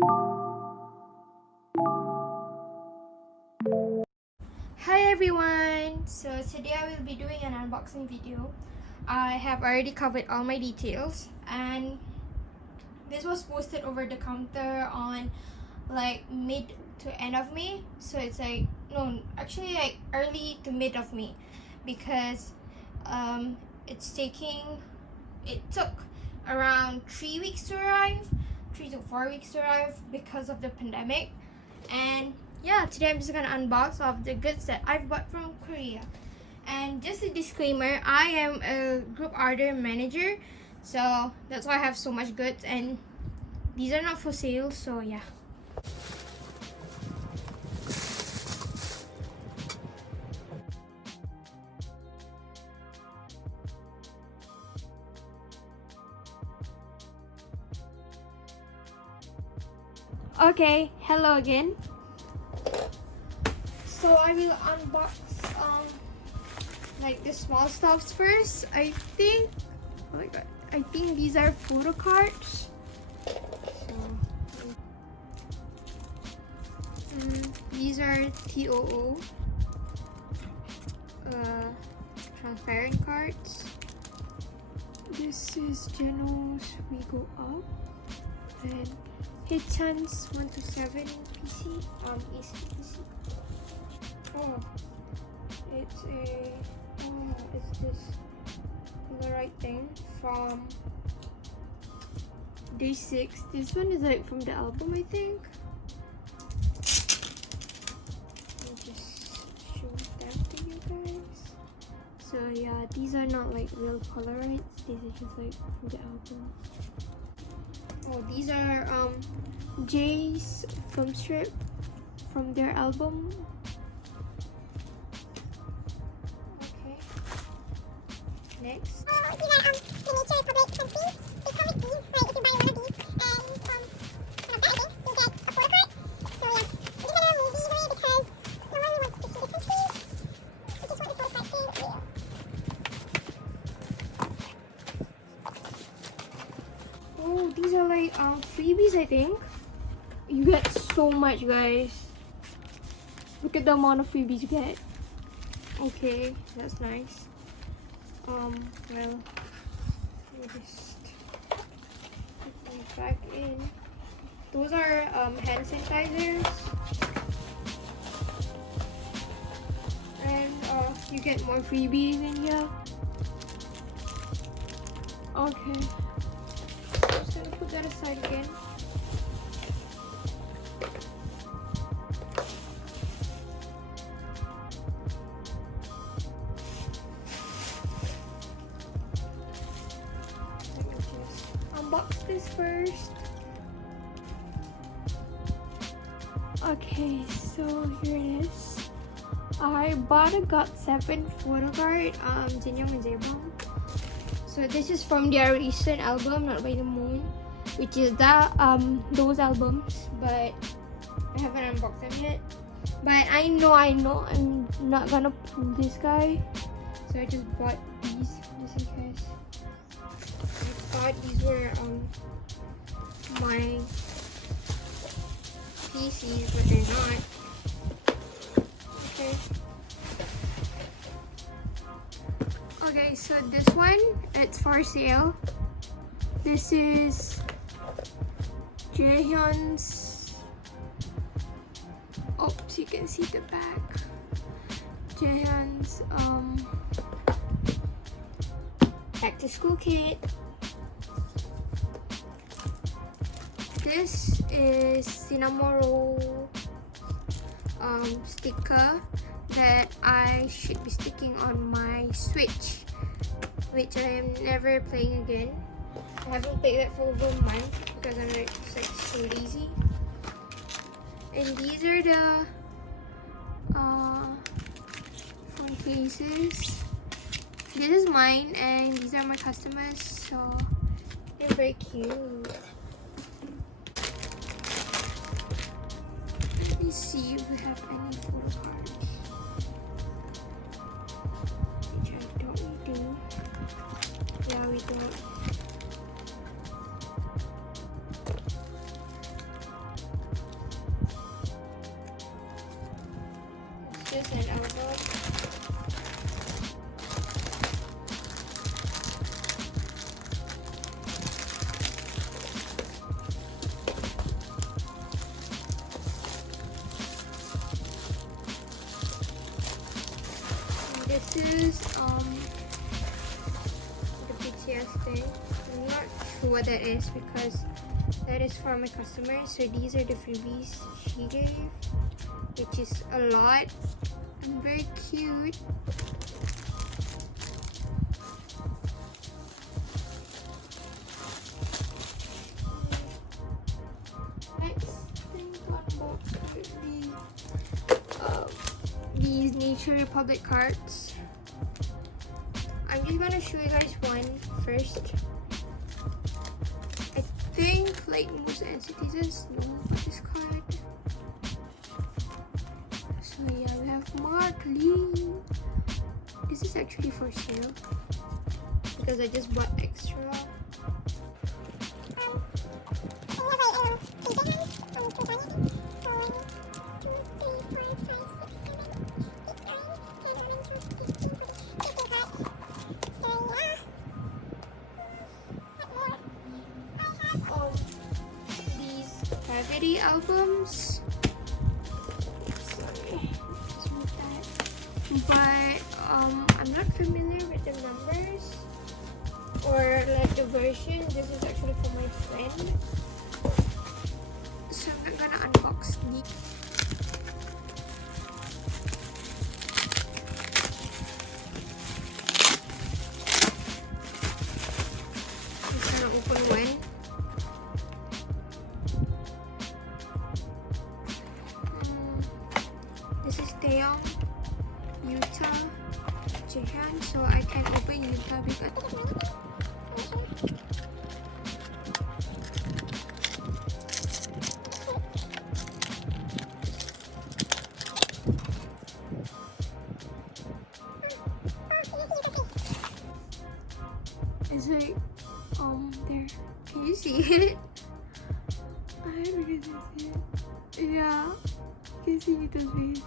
Hi everyone! So today I will be doing an unboxing video. I have already covered all my details, and this was posted over the counter on like mid to end of May. So it's like, no, actually like early to mid of May, because it took around 3 weeks to arrive, 3 to 4 weeks to arrive because of the pandemic. And yeah, today I'm just gonna unbox all of the goods that I've bought from Korea. And just a disclaimer, I am a group order manager, so that's why I have so much goods, and these are not for sale, so yeah. Okay, hello again. So I will unbox like the small stuffs first. I think, oh my god, I think these are photocards. These are TOO transparent cards. This is Geno's We Go Up, and Hitchan's 1 to 7 PC, easy PC. Oh, it's this Polaroid thing from day 6. This one is like from the album, I think. Let me just show that to you guys. So yeah, these are not like real Polaroids, these are just like from the album. Oh, these are Jay's film strip from their album. Okay. Next. Oh, these are the Nature Republic countries. They come with these. Like if you buy one of these, and one of that, I think you get a photocard. So yeah, we're just gonna move these away because no one really wants to see this countries. We just want the photocard thing real. Oh, these are like freebies, I think. You get so much, guys. Look at the amount of freebies you get. Okay, that's nice. Well, let me just put these back in. Those are hand sanitizers, and you get more freebies in here. Okay, I'm just gonna put that aside again. Unbox this first. Okay, so here it is. I bought a GOT7 photocard, Jinyoung and Jaebong. So this is from their recent album, Not by the Moon, which is the those albums, but I haven't unboxed them yet. But I know I'm not gonna pull this guy, so I just bought these just in case. I thought these were my PCs, but they're not. Okay. Okay, so this one, it's for sale. This is Jaehyun's. Oops, you can see the back. Jaehyun's back to school kit. This is cinnamon roll sticker that I should be sticking on my Switch, which I am never playing again. I haven't played that for over a month because I'm just like so lazy. And these are the phone cases. This is mine, and these are my customers, so they're very cute. Let me see if we have any photo cards. Which I don't we do. Yeah, we don't. just an album. This is the BTS thing. I'm not sure what that is because that is for my customers. So these are the freebies she gave, which is a lot and very cute. Next thing to unbox would be these Nature Republic cards. I'm just gonna show you guys one first. I think like most citizens know about this card. So yeah, we have Martley. This is actually for sale because I just bought extra. These Gravity albums. Sorry, just move that. But I'm not familiar with the numbers or like the version. This is actually for my friend, so I'm not gonna unbox these. I'm just gonna open one. This is Taeyong, Utah, Jahan, so I can open Utah because it's like there. Can you see it? I hope you can see it. Yeah, you can see Utah's face.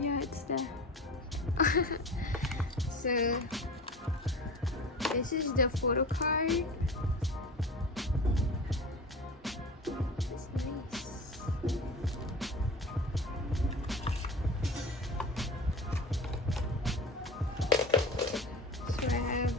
Yeah, it's there. So this is the photo card. It's nice. So I have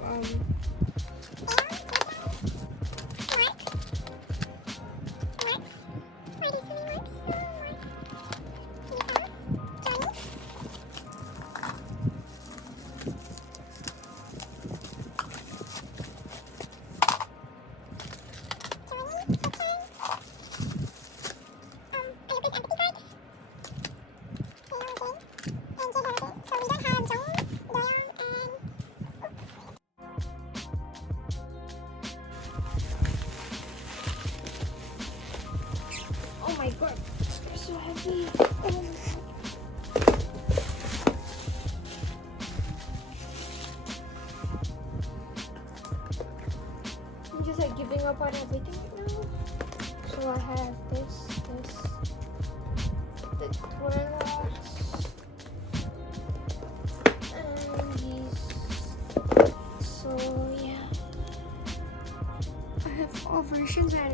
oh my god, they're so heavy. Oh my god. I'm just like giving up on everything right now. So I have this, the twirlers, and these. So yeah, I have all versions and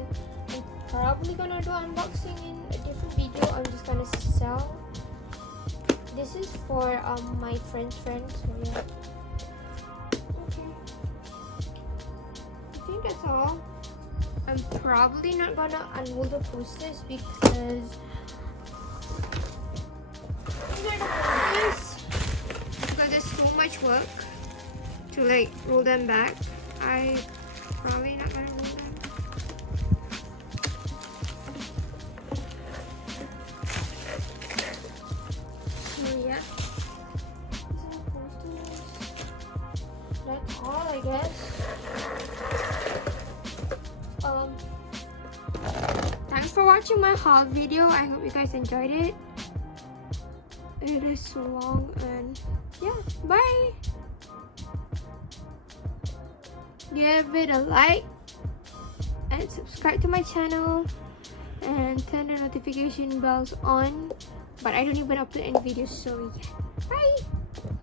I'm probably gonna do unboxing in a different video. I'm just gonna sell. This is for my friend's friend, so yeah. Okay. I think that's all. I'm probably not gonna unroll the posters because there's so much work to like roll them back. I probably not gonna roll them. So yeah, that's all I guess. Thanks for watching my haul video. I hope you guys enjoyed it. It is so long and yeah, bye. Give it a like and subscribe to my channel. and turn the notification bells on. But I don't even upload any videos, so yeah. Bye!